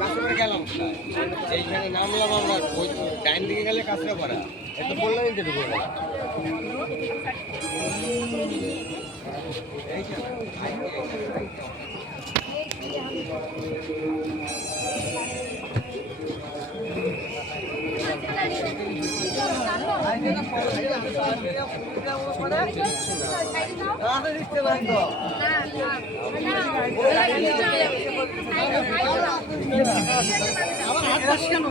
কাঁচরা গেলাম এইখানে নামলাম আমরা ওই ডাইন দিকে গেলে কাঁচরা পাড়া এটা বললাম কিন্তু ঢুকে গেল আমার হাত পাশ কেন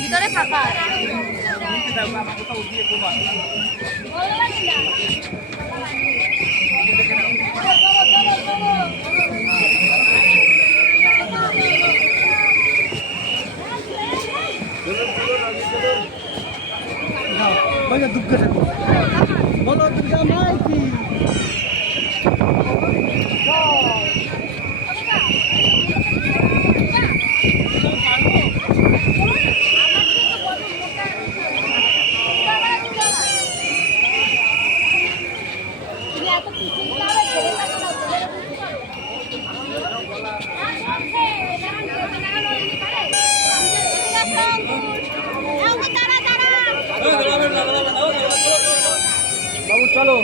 ভিতরে ফাঁকা দুঃখ বলো দুর্গা মাইকি বাবু চলো।